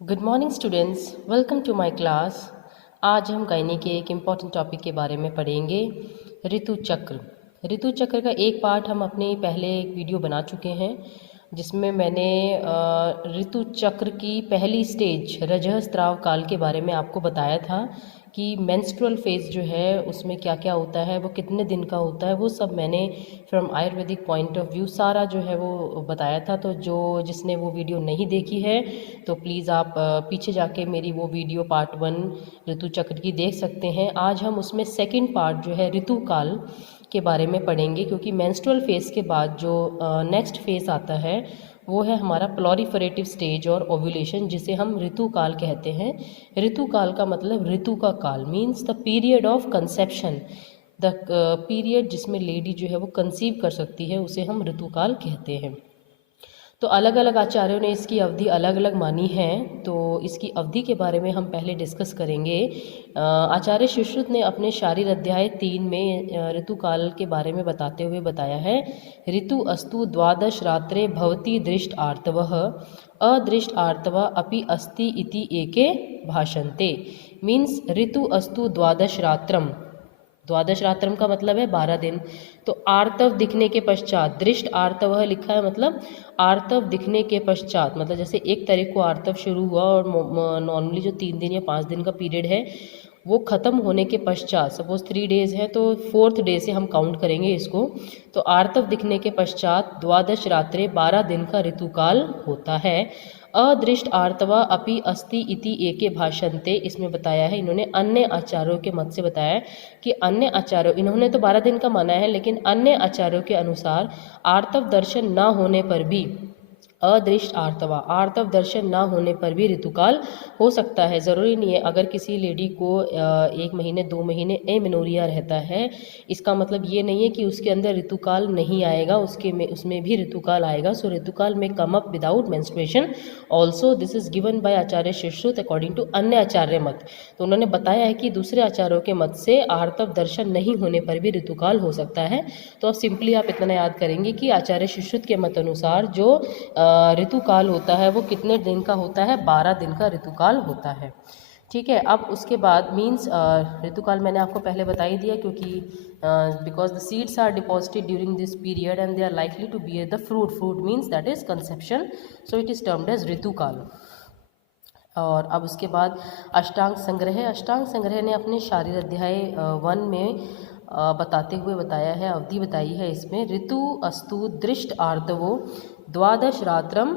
Good morning students, welcome to my class. आज हम gynae के एक इम्पॉर्टेंट टॉपिक के बारे में पढ़ेंगे, ऋतु चक्र। ऋतु चक्र का एक पार्ट हम अपने पहले एक वीडियो बना चुके हैं, जिसमें मैंने ऋतु चक्र की पहली स्टेज रजस्राव काल के बारे में आपको बताया था कि मेंस्ट्रुअल फेज जो है उसमें क्या क्या होता है, वो कितने दिन का होता है, वो सब मैंने from Ayurvedic point of view सारा जो है वो बताया था। तो जिसने वो वीडियो नहीं देखी है तो प्लीज़ आप पीछे जाके मेरी वो वीडियो पार्ट 1 ऋतु चक्र की देख सकते हैं। आज हम उसमें सेकंड पार्ट जो है ऋतु काल के बारे में पढ़ेंगे, क्योंकि मेंस्ट्रुअल फेज़ के बाद जो नेक्स्ट फेज़ आता है वो है हमारा प्लॉरिफरेटिव स्टेज और ओव्यूलेशन, जिसे हम ऋतु काल कहते हैं। ऋतु काल का मतलब ऋतु का काल means the period of conception, the period जिसमें लेडी जो है वो कंसीव कर सकती है, उसे हम ऋतु काल कहते हैं। तो अलग अलग आचार्यों ने इसकी अवधि अलग अलग मानी है, तो इसकी अवधि के बारे में हम पहले डिस्कस करेंगे। आचार्य सुश्रुत ने अपने शारीर अध्याय 3 में ऋतु काल के बारे में बताते हुए बताया है, ऋतु अस्तु द्वादश रात्रे भवति दृष्ट आर्तवः अदृष्ट आर्तवा अपि अस्ति इति एके भाषन्ते। मीन्स ऋतु अस्तु द्वादश रात्रम, द्वादश रात्रम का मतलब है 12 दिन। तो आर्तव दिखने के पश्चात, दृष्ट आर्तव लिखा है मतलब आर्तव दिखने के पश्चात, मतलब जैसे 1 तारीख को आर्तव शुरू हुआ और नॉर्मली जो 3 दिन या 5 दिन का पीरियड है वो ख़त्म होने के पश्चात, सपोज 3 डेज़ है तो 4th डे से हम काउंट करेंगे इसको। तो आर्तव दिखने के पश्चात द्वादश रात्रे 12 दिन का ऋतुकाल होता है। अदृष्ट आर्तवा अपि अस्ति इति एके भाषन्ते, इसमें बताया है इन्होंने अन्य आचार्यों के मत से बताया है कि अन्य आचार्यों, इन्होंने तो 12 दिन का माना है, लेकिन अन्य आचार्यों के अनुसार आर्तव दर्शन न होने पर भी अदृष्ट आर्तवा, आर्तव दर्शन ना होने पर भी ऋतुकाल हो सकता है। ज़रूरी नहीं है अगर किसी लेडी को 1 महीने 2 महीने एमेनोरिया रहता है, इसका मतलब ये नहीं है कि उसके अंदर ऋतुकाल नहीं आएगा, उसमें भी ऋतुकाल आएगा। सो ऋतुकाल में come up without menstruation also, this is given by Acharya Sushruta according to अन्य आचार्य मत। तो उन्होंने बताया है कि दूसरे आचार्यों के मत से आर्तव दर्शन नहीं होने पर भी ऋतुकाल हो सकता है। तो अब सिंपली आप इतना याद करेंगे कि आचार्य सुश्रुत के मत अनुसार जो ऋतुकाल होता है वो कितने दिन का होता है, 12 दिन का ऋतुकाल होता है। ठीक है, अब उसके बाद मीन्स ऋतुकाल मैंने आपको पहले बता ही दिया, क्योंकि because the seeds are deposited during this period and they are likely to bear the fruit, fruit means that is conception, so it is termed as ऋतुकाल। और अब उसके बाद अष्टांग संग्रह, अष्टांग संग्रह ने अपने शारीर अध्याय 1 में बताते हुए बताया है, अवधि बताई है इसमें, ऋतु अस्तु दृष्ट आर्तवो द्वादश रात्रम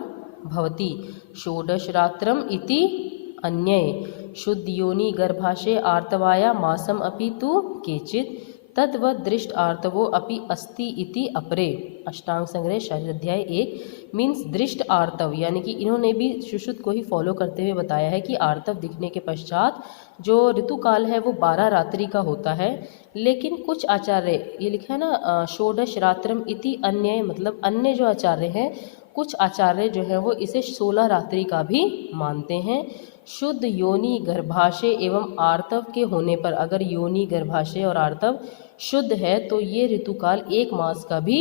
भवति षोडश रात्रम इति अन्ये शुद्ध योनि गर्भाशय आर्तवाया मासम अपि तु केचित तद्वत् दृष्ट आर्तवो अपि अस्ति इति अपरे। अष्टांग संग्रह शारीर अध्याय 1 मीन्स दृष्ट आर्तव, यानी कि इन्होंने भी सुश्रुत को ही फॉलो करते हुए बताया है कि आर्तव दिखने के पश्चात जो ऋतुकाल है वो 12 रात्रि का होता है। लेकिन कुछ आचार्य, ये लिखा है ना षोडश रात्रम इति अन्य, मतलब अन्य जो आचार्य हैं, कुछ आचार्य जो है वो इसे 16 रात्रि का भी मानते हैं। शुद्ध योनि गर्भाशय एवं आर्तव के होने पर, अगर योनि गर्भाशय और आर्तव शुद्ध है तो ये ऋतुकाल 1 मास का भी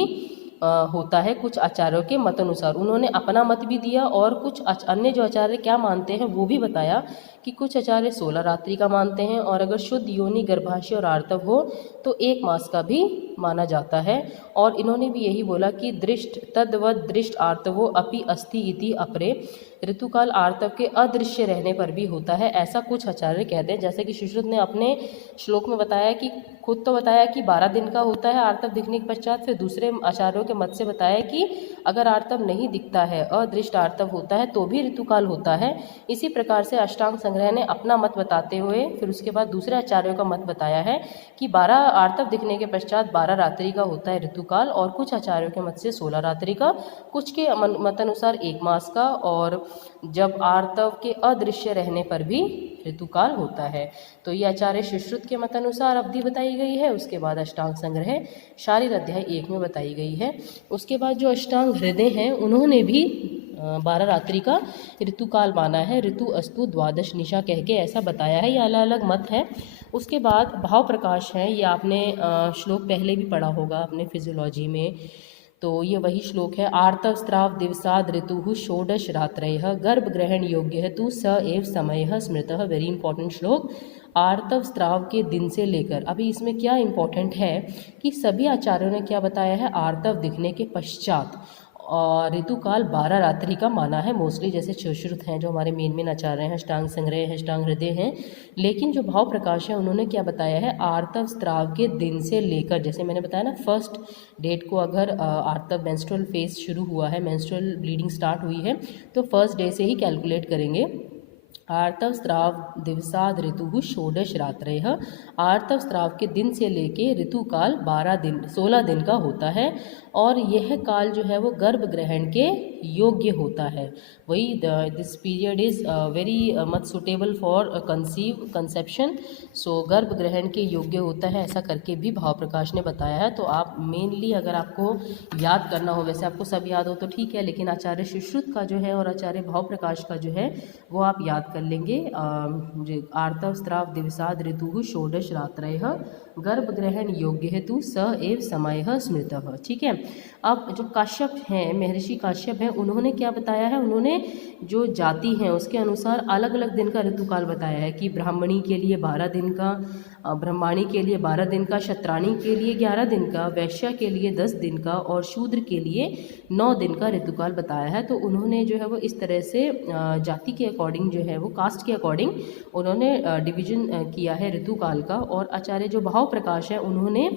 होता है कुछ आचार्यों के मत अनुसार। उन्होंने अपना मत भी दिया और कुछ अन्य जो आचार्य क्या मानते हैं वो भी बताया कि कुछ आचार्य 16 रात्रि का मानते हैं, और अगर शुद्ध योनि गर्भाशय और आर्तव हो तो 1 मास का भी माना जाता है। और इन्होंने भी यही बोला कि दृष्ट तद्वत् दृष्ट आर्तवो अपि अस्ति इति अपरे, ऋतुकाल आर्तव के अदृश्य रहने पर भी होता है, ऐसा कुछ आचार्य कहते हैं। जैसे कि सुश्रुत ने अपने श्लोक में बताया कि खुद तो बताया कि 12 दिन का होता है आर्तव दिखने के पश्चात, फिर दूसरे आचार्यों के मत से बताया कि अगर आर्तव नहीं दिखता है, अदृष्ट आर्तव होता है तो भी ऋतुकाल होता है। इसी प्रकार से अष्टांग संग्रह ने अपना मत बताते हुए फिर उसके बाद दूसरे आचार्यों का मत बताया है कि 12 आर्तव दिखने के पश्चात 12 रात्रि का होता है ऋतुकाल, और कुछ आचार्यों के मत से 16 रात्रि का, कुछ के मत अनुसार 1 मास का, और जब आर्तव के अदृश्य रहने पर भी ऋतुकाल होता है। तो ये आचार्य सुश्रुत के मत अनुसार अवधि बताई गई है। उसके बाद अष्टांग संग्रह शारीर अध्याय 1 में बताई गई है। उसके बाद जो अष्टांग हृदय हैं उन्होंने भी 12 रात्रि का ऋतुकाल माना है, ऋतु अस्तु द्वादश निशा कह के ऐसा बताया है। ये अलग अलग मत है। उसके बाद भाव प्रकाश है, ये आपने श्लोक पहले भी पढ़ा होगा अपने फिजियोलॉजी में, तो ये वही श्लोक है, आर्तव स्त्राव दिवसाद ऋतु षोडश रात्रयः गर्भ ग्रहण योग्य तु स एव समय स्मृतः। वेरी इंपॉर्टेंट श्लोक। आर्तव स्त्राव के दिन से लेकर, अभी इसमें क्या इंपॉर्टेंट है कि सभी आचार्यों ने क्या बताया है, आर्तव दिखने के पश्चात और ऋतुकाल 12 रात्रि का माना है मोस्टली, जैसे सुश्रुत हैं जो हमारे मेन आचार्य हैं, अष्टांग संग्रह है, अष्टांग हृदय हैं। लेकिन जो भाव प्रकाश है उन्होंने क्या बताया है, आर्तव स्त्राव के दिन से लेकर, जैसे मैंने बताया ना फर्स्ट डेट को अगर आर्तव मेंस्ट्रुअल फेज शुरू हुआ है, मेंस्ट्रुअल ब्लीडिंग स्टार्ट हुई है, तो फर्स्ट डे से ही कैलकुलेट करेंगे। आर्तव स्त्राव दिवसाद ऋतु षोडश रात्रयः, आर्तव स्त्राव के दिन से लेके ऋतुकाल 16 दिन का होता है और यह काल जो है वो गर्भ ग्रहण के योग्य होता है। वही this period is very much suitable for conception. So गर्भ ग्रहण के योग्य होता है, ऐसा करके भी भाव प्रकाश ने बताया है। तो आप मेनली अगर आपको याद करना हो, वैसे आपको सब याद हो तो ठीक है, लेकिन आचार्य सुश्रुत का जो है और आचार्य भाव प्रकाश का जो है वो आप याद कर लेंगे। आर्तव स्त्राव दिवसाद ऋतु षोडश रात्रयः गर्भ ग्रहण योग्य हेतु स एव समय स्मृतः। ठीक है। अब जो काश्यप हैं, महर्षि काश्यप हैं, उन्होंने क्या बताया है, उन्होंने जो जाति हैं उसके अनुसार अलग अलग दिन का ऋतुकाल बताया है कि ब्राह्मणी के लिए 12 दिन का, ब्रह्माणी के लिए 12 दिन का, क्षत्राणी के लिए 11 दिन का, वैश्या के लिए 10 दिन का और शूद्र के लिए 9 दिन का ऋतुकाल बताया है। तो उन्होंने जो है वो इस तरह से जाति के अकॉर्डिंग जो है वो कास्ट के अकॉर्डिंग उन्होंने डिवीजन किया है ऋतुकाल का। और आचार्य जो भाव प्रकाश है उन्होंने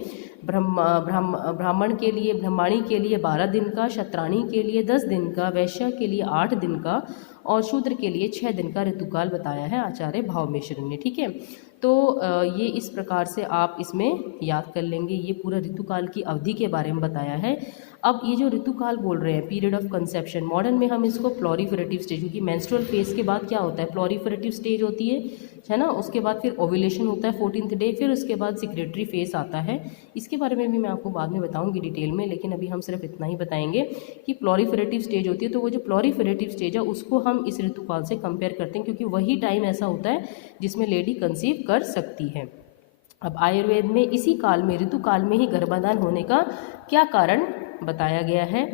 ब्राह्मण के लिए, ब्रह्माणी के लिए 12 दिन का, क्षत्राणी के लिए 10 दिन का, वैश्या के लिए 8 दिन का और शूद्र के लिए 6 दिन का ऋतुकाल बताया है आचार्य भावमेश्वर ने। ठीक है। तो ये इस प्रकार से आप इसमें याद कर लेंगे, ये पूरा ऋतुकाल की अवधि के बारे में बताया है। अब ये जो ऋतुकाल बोल रहे हैं, पीरियड ऑफ कंसेप्शन, मॉडर्न में हम इसको प्लॉरिफरेटिव स्टेज, क्योंकि मेंस्ट्रुअल फेज के बाद क्या होता है, प्लॉरिफरेटिव स्टेज होती है ना, उसके बाद फिर ओव्यूलेशन होता है 14th डे, फिर उसके बाद सिक्रेटरी फेज आता है। इसके बारे में भी मैं आपको बाद में बताऊंगी डिटेल में, लेकिन अभी हम सिर्फ इतना ही बताएंगे कि प्लॉरिफरेटिव स्टेज होती है। तो वो जो प्लॉरिफरेटिव स्टेज है उसको हम इस ऋतुकाल से कंपेयर करते हैं, क्योंकि वही टाइम ऐसा होता है जिसमें लेडी कंसीव कर सकती है। अब आयुर्वेद में इसी काल में, ऋतुकाल में ही गर्भाधान होने का क्या कारण बताया गया है,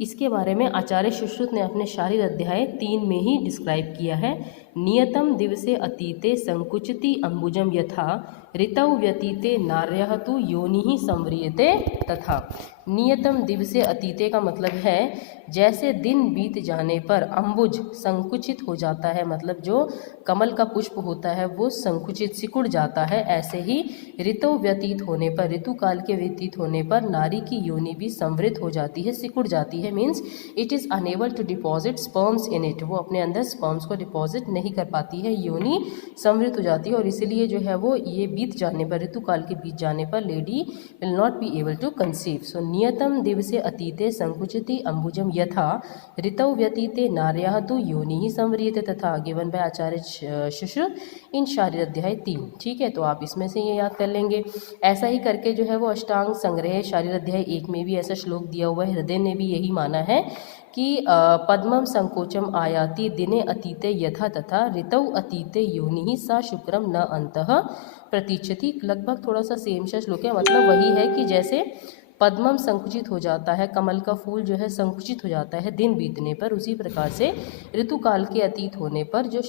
इसके बारे में आचार्य सुश्रुत ने अपने शारीर अध्याय 3 में ही डिस्क्राइब किया है। नियतम दिवसे अतीते संकुचिति अंबुजम यथा ऋतौ व्यतीते नार्यः तु योनिः संव्रियते तथा। नियतम दिवसे अतीते का मतलब है जैसे दिन बीत जाने पर अंबुज संकुचित हो जाता है, मतलब जो कमल का पुष्प होता है वो संकुचित सिकुड़ जाता है, ऐसे ही ऋतु व्यतीत होने पर, ऋतुकाल के व्यतीत होने पर नारी की योनि भी संवृत हो जाती है, सिकुड़ जाती है। Means it is unable to deposit sperms in it, वो अपने अंदर स्पर्म्स को डिपॉजिट नहीं कर पाती है, योनि संवृत हो जाती है। और इसीलिए जो है वो ये बीत जाने पर, ऋतुकाल के बीत जाने पर lady will not be able to conceive. So नियतम दिवसे अतीते संकुचिति अंबुजम यथा ऋतौ व्यतीते नार्याः तु योनिः संव्रियते तथा, गिवन बाय आचार्य सुश्रुत इन शारीर अध्याय 3। ठीक है। तो आप इसमें से ये याद कर लेंगे। ऐसा ही करके जो है वो अष्टांग संग्रह शारीर अध्याय 1 में भी ऐसा श्लोक दिया हुआ है। हृदय ने भी यही माना है कि पद्मम संकोचम आयाति दिने अतीते यथा तथा ऋतौ अतीते योनिः सा शुक्रम न अंतः प्रतीक्षति। लगभग थोड़ा सा सेम सा श्लोक है, मतलब वही है कि जैसे पद्मम संकुचित हो जाता है, कमल का फूल जो है संकुचित हो जाता है दिन बीतने पर, उसी प्रकार से ऋतुकाल के अतीत होने पर जो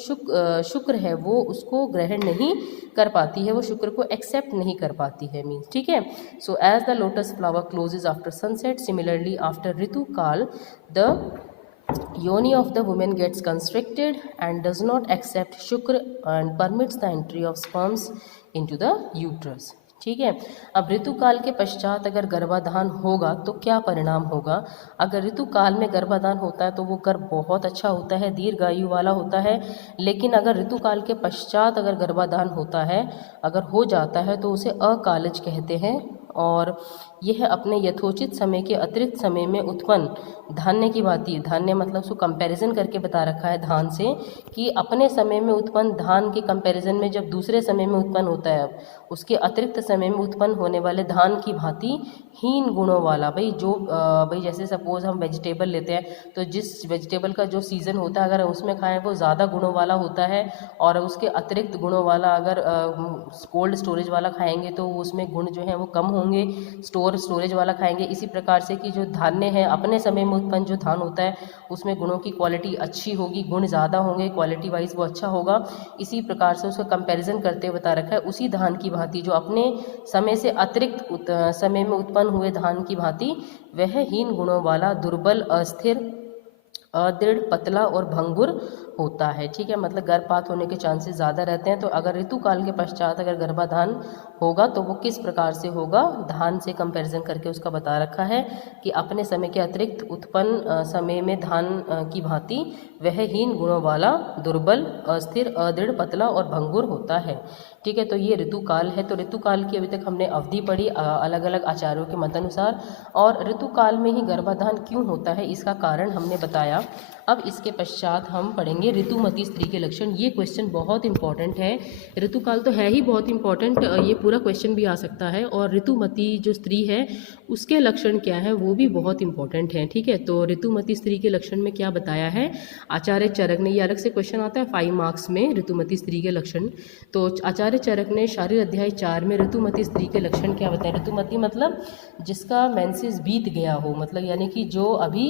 शुक्र है वो उसको ग्रहण नहीं कर पाती है, वो शुक्र को एक्सेप्ट नहीं कर पाती है, मीन्स। ठीक है। So as the lotus flower closes after sunset, similarly after ऋतुकाल the yoni of the woman gets constricted and does not accept shukra and permits the entry of sperms into the uterus। ठीक है। अब ऋतुकाल के पश्चात अगर गर्भाधान होगा तो क्या परिणाम होगा। अगर ऋतुकाल में गर्भाधान होता है तो वो गर्भ बहुत अच्छा होता है, दीर्घायु वाला होता है। लेकिन अगर ऋतुकाल के पश्चात अगर गर्भाधान होता है, अगर हो जाता है, तो उसे अकालज कहते हैं। और यह अपने यथोचित समय के अतिरिक्त समय में उत्पन्न धान्य की भांति, धान्य मतलब उसको कंपैरिजन करके बता रखा है धान से, कि अपने समय में उत्पन्न धान के कंपैरिजन में जब दूसरे समय में उत्पन्न होता है, अब उसके अतिरिक्त समय में उत्पन्न होने वाले धान की भांति हीन गुणों वाला। भाई जैसे सपोज हम वेजिटेबल लेते हैं, तो जिस वेजिटेबल का जो सीज़न होता है अगर उसमें खाएं वो ज़्यादा गुणों वाला होता है, और उसके अतिरिक्त गुणों वाला अगर कोल्ड स्टोरेज वाला खाएंगे तो उसमें गुण जो है वो कम होंगे, स्टोर स्टोरेज वाला खाएंगे। इसी प्रकार से कि जो धान्य है अपने समय में उत्पन्न जो धान होता है उसमें गुणों की क्वालिटी अच्छी होगी, गुण ज़्यादा होंगे, क्वालिटी वाइज वो अच्छा होगा। इसी प्रकार से उसका कंपैरिजन करते हुए बता रखा है। उसी धान की भांति जो अपने समय से अतिरिक्त समय में उत्पन्न हुए धान की भांति वह हीन गुणों वाला, दुर्बल, अस्थिर, अदृढ़, पतला और भंगुर होता है। ठीक है, मतलब गर्भपात होने के चांसेस ज़्यादा रहते हैं। तो अगर ऋतुकाल के पश्चात अगर गर्भाधान होगा तो वो किस प्रकार से होगा, धान से कंपैरिजन करके उसका बता रखा है कि अपने समय के अतिरिक्त उत्पन्न समय में धान की भांति वह हीन गुणों वाला, दुर्बल, अस्थिर, अदृढ़, पतला और भंगुर होता है। ठीक है, तो ये ऋतुकाल है। तो ऋतुकाल की अभी तक हमने अवधि पढ़ी अलग अलग आचार्यों के मतानुसार, और ऋतुकाल में ही गर्भाधान क्यों होता है इसका कारण हमने बताया। अब इसके पश्चात हम पढ़ेंगे ऋतुमती स्त्री के लक्षण। ये क्वेश्चन बहुत इंपॉर्टेंट है। ऋतुकाल तो है ही बहुत इंपॉर्टेंट, ये पूरा क्वेश्चन भी आ सकता है, और ऋतुमती जो स्त्री है उसके लक्षण क्या है वो भी बहुत इंपॉर्टेंट है। ठीक है, तो ऋतुमती स्त्री के लक्षण में क्या बताया है आचार्य चरक ने, ये अलग से क्वेश्चन आता है 5 मार्क्स में, ऋतुमती स्त्री के लक्षण। तो आचार्य चरक ने शारीर अध्याय 4 में ऋतुमती स्त्री के लक्षण क्या बताया। ऋतुमती मतलब जिसका मेंसेस बीत गया हो, मतलब यानी कि जो अभी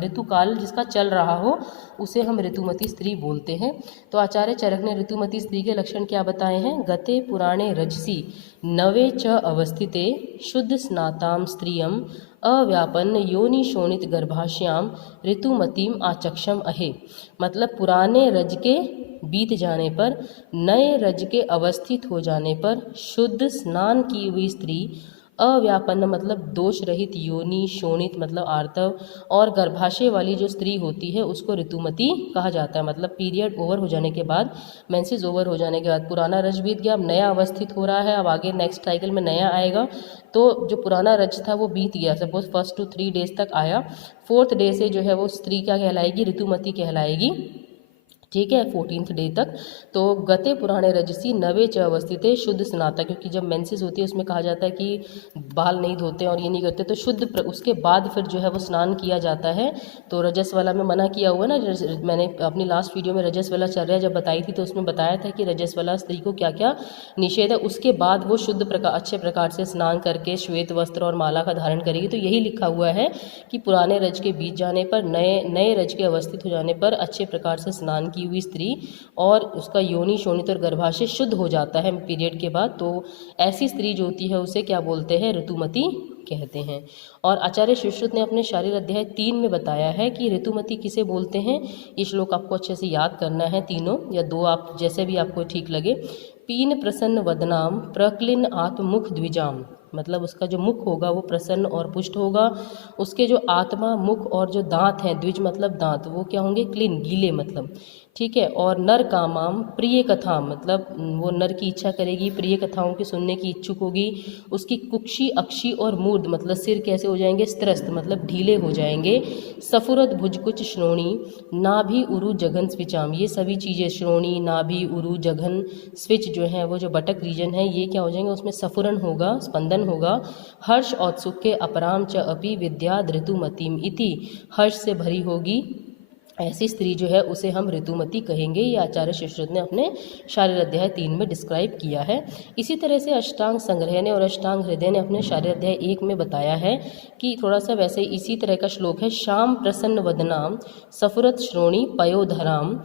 ऋतुकाल जिसका चल रहा हो उसे हम ऋतुमती स्त्री बोलते हैं। तो आचार्य चरक ने ऋतुमती स्त्री के लक्षण क्या बताए हैं। गते पुराणे रजसी नवे च अवस्थिते शुद्ध स्नाताम स्त्रियम अव्यापन्न योनि शोणित गर्भाश्याम ऋतुमतीम आचक्षम अहे। मतलब पुराने रज के बीत जाने पर, नए रज के अवस्थित हो जाने पर, शुद्ध स्नान की हुई स्त्री, अव्यापन्न मतलब दोष रहित, योनि शोणित मतलब आर्तव, और गर्भाशय वाली जो स्त्री होती है उसको ऋतुमती कहा जाता है। मतलब पीरियड ओवर हो जाने के बाद, मेंसेस ओवर हो जाने के बाद, पुराना रज बीत गया, अब नया अवस्थित हो रहा है, अब आगे नेक्स्ट साइकिल में नया आएगा। तो जो पुराना रज था वो बीत गया, सपोज 1 to 3 डेज तक आया, 4th डे से जो है वो स्त्री क्या कहलाएगी, ऋतुमती कहलाएगी। ठीक है, 14th डे तक। तो गते पुराणे रजसी नवे च अवस्थित शुद्ध स्नाता, क्योंकि जब मेंसेस होती है उसमें कहा जाता है कि बाल नहीं धोते और ये नहीं करते, तो शुद्ध उसके बाद फिर जो है वो स्नान किया जाता है। तो रजस वाला में मना किया हुआ ना, मैंने अपनी लास्ट वीडियो में रजस वाला चर्या जब बताई थी तो उसमें बताया था कि रजस वाला स्त्री को क्या क्या निषेध है। उसके बाद वो शुद्ध प्रकार अच्छे प्रकार से स्नान करके श्वेत वस्त्र और माला का धारण करेगी। तो यही लिखा हुआ है कि पुराने रज के बीत जाने पर, नए रज के अवस्थित हो जाने पर अच्छे प्रकार से स्नान की हुई स्त्री और उसका योनि शोणित और गर्भाशय शुद्ध हो जाता है पीरियड के बाद, तो ऐसी स्त्री जो होती है उसे क्या बोलते हैं, ऋतुमती कहते हैं। और आचार्य सुश्रुत ने अपने शारीर अध्याय 3 में बताया है कि ऋतुमती किसे बोलते हैं। ये श्लोक आपको अच्छे से याद करना है, तीनों या 2, आप जैसे भी आपको ठीक लगे। पीन प्रसन्न वदनाम प्रक्लिन आत्ममुख द्विजाम, मतलब उसका जो मुख होगा वो प्रसन्न और पुष्ट होगा। उसके जो आत्मा, मुख और जो दांत हैं, द्विज मतलब दांत, वो क्या होंगे, क्लीन, गीले मतलब। ठीक है, और नर कामाम प्रिय कथा, मतलब वो नर की इच्छा करेगी, प्रिय कथाओं की सुनने की इच्छुक होगी। उसकी कुक्षी, अक्षी और मूर्ध मतलब सिर कैसे हो जाएंगे, स्त्रस्त मतलब ढीले हो जाएंगे। सफुरत भुजकुच श्रोणी नाभि उरु जघन स्विचाम, ये सभी चीज़ें श्रोणी, नाभि, उरु, जघन, स्विच जो है वो जो बटक रीजन है ये क्या हो जाएंगे, उसमें सफुरन होगा, स्पंदन होगा। हर्ष औत्सुक के अपराम च अपि विद्या ऋतुमतीम इति, हर्ष से भरी होगी ऐसी स्त्री जो है उसे हम ऋतुमती कहेंगे। ये आचार्य सुश्रुत ने अपने शारीर अध्याय 3 में डिस्क्राइब किया है। इसी तरह से अष्टांग संग्रह ने और अष्टांग हृदय ने अपने शारीर अध्याय 1 में बताया है कि थोड़ा सा वैसे इसी तरह का श्लोक है। श्याम प्रसन्न वदनाम सफुरत श्रोणी पयोधराम,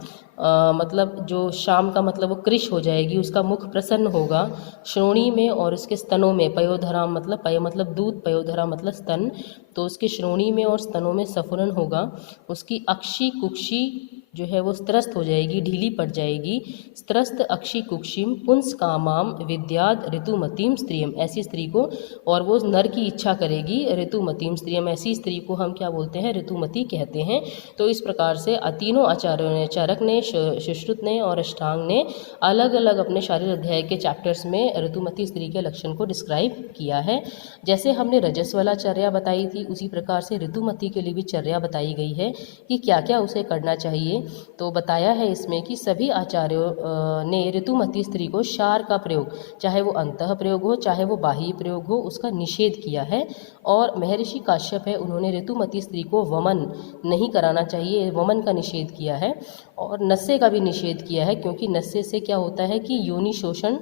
मतलब जो शाम का मतलब वो कृश हो जाएगी, उसका मुख प्रसन्न होगा श्रोणी में और उसके स्तनों में। पयोधराम मतलब पय मतलब दूध, पयोधरा मतलब स्तन, तो उसके श्रोणी में और स्तनों में सफुरन होगा। उसकी अक्षी कुक्षी जो है वो स्त्रस्त हो जाएगी, ढीली पड़ जाएगी। स्त्रस्त अक्षी कुक्षिम पुंस कामाम विद्याद ऋतुमतीम स्त्रियम, ऐसी स्त्री को, और वो नर की इच्छा करेगी, ऋतुमतीम स्त्रियम, ऐसी स्त्री को हम क्या बोलते हैं, ऋतुमती कहते हैं। तो इस प्रकार से तीनों आचार्यों ने, चारक ने, सुश्रुत ने और अष्टांग ने अलग अलग अपने शारीर अध्याय के चैप्टर्स में ऋतुमती स्त्री के लक्षण को डिस्क्राइब किया है। जैसे हमने रजस वाला चर्या बताई थी उसी प्रकार से ऋतुमती के लिए भी चर्या बताई गई है कि क्या क्या उसे करना चाहिए। तो बताया है इसमें कि सभी आचार्यों ने ऋतुमती स्त्री को शार का प्रयोग, चाहे वो अंतः प्रयोग हो चाहे वो बाह्य प्रयोग हो, उसका निषेध किया है। और महर्षि काश्यप है, उन्होंने ऋतुमती स्त्री को वमन नहीं कराना चाहिए, वमन का निषेध किया है। और नस्से का भी निषेध किया है, क्योंकि नस्से से क्या होता है कि योनि शोषण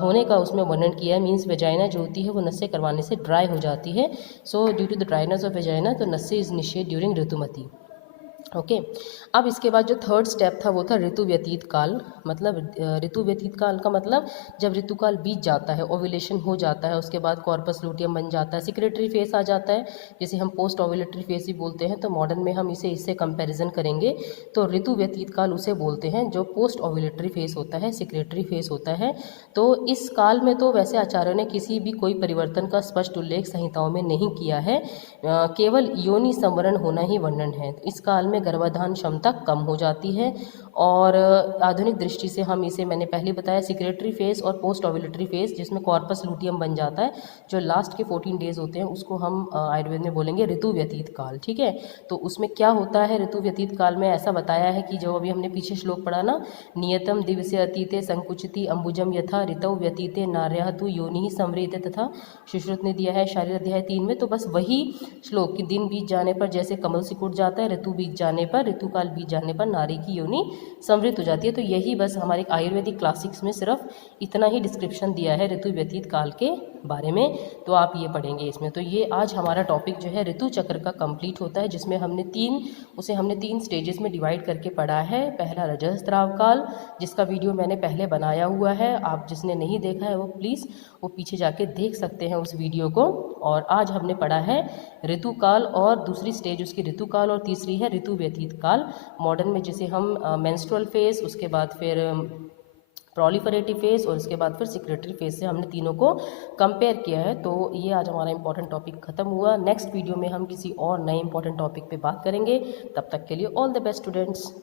होने का उसमें वर्णन किया है। मीन्स वेजाइना जो होती है वो नस्से करवाने से ड्राई हो जाती है। So due to the dryness of vagina तो नस्से इज निषेध ड्यूरिंग ऋतुमती। ओके अब इसके बाद जो थर्ड स्टेप था वो था ऋतु व्यतीत काल। मतलब ऋतु व्यतीत काल का मतलब जब ऋतुकाल बीत जाता है, ओव्यूलेशन हो जाता है, उसके बाद कॉर्पस लूटियम बन जाता है, सिक्रेटरी फेस आ जाता है, जिसे हम पोस्ट ओव्यूलेटरी फेस भी बोलते हैं। तो मॉडर्न में हम इससे कंपैरिजन करेंगे तो ऋतु व्यतीत काल उसे बोलते हैं जो पोस्ट ओव्यूलेटरी फेस होता है, सिक्रेटरी फेस होता है। तो इस काल में तो वैसे आचार्यों ने किसी भी कोई परिवर्तन का स्पष्ट उल्लेख संहिताओं में नहीं किया है, केवल योनि संवरण होना ही वर्णन है। इस काल में गर्भाधान क्षमता कम हो जाती है और आधुनिक दृष्टि से हम इसे, मैंने पहले बताया, सिक्रेटरी फेस और पोस्ट ओव्यूलेटरी फेस जिसमें कॉर्पस लूटियम बन जाता है, जो लास्ट के 14 डेज होते हैं उसको हम आयुर्वेद में बोलेंगे ऋतु व्यतीत काल। ठीक है, तो उसमें क्या होता है ऋतु व्यतीत काल में, ऐसा बताया है कि जो अभी हमने पीछे श्लोक पढ़ा ना, नियतम दिवसे अतीते संकुचिति अंबुजम यथा ऋतु व्यतीते नार्यः तु योनि संवृते तथा सुश्रुत ने दिया है शारीर अध्याय 3 में। तो बस वही श्लोक कि दिन बीत जाने पर जैसे कमल सिकुड़ जाता है, ऋतु बीत जाने पर, ऋतुकाल बीत जाने पर नारी की योनि संवृत हो जाती है। तो यही बस हमारे आयुर्वेदिक क्लासिक्स में सिर्फ इतना ही डिस्क्रिप्शन दिया है ऋतु व्यतीत काल के बारे में, तो आप ये पढ़ेंगे इसमें। तो ये आज हमारा टॉपिक जो है ऋतु चक्र का कंप्लीट होता है, जिसमें हमने तीन स्टेजेस में डिवाइड करके पढ़ा है। पहला रजस्राव काल, जिसका वीडियो मैंने पहले बनाया हुआ है, आप जिसने नहीं देखा है वो प्लीज़ वो पीछे जाके देख सकते हैं उस वीडियो को। और आज हमने पढ़ा है ऋतुकाल, और दूसरी स्टेज उसकी ऋतुकाल, और तीसरी है ऋतु व्यतीत काल मॉडर्न में, जिसे हम मेंस्ट्रुअल फेज, उसके बाद फिर प्रोलिफरेटिव फेज और उसके बाद फिर सिक्रेटरी फेज से हमने तीनों को कंपेयर किया है। तो ये आज हमारा इंपॉर्टेंट टॉपिक खत्म हुआ। नेक्स्ट वीडियो में हम किसी और नए इंपॉर्टेंट टॉपिक पे बात करेंगे। तब तक के लिए ऑल द बेस्ट स्टूडेंट्स।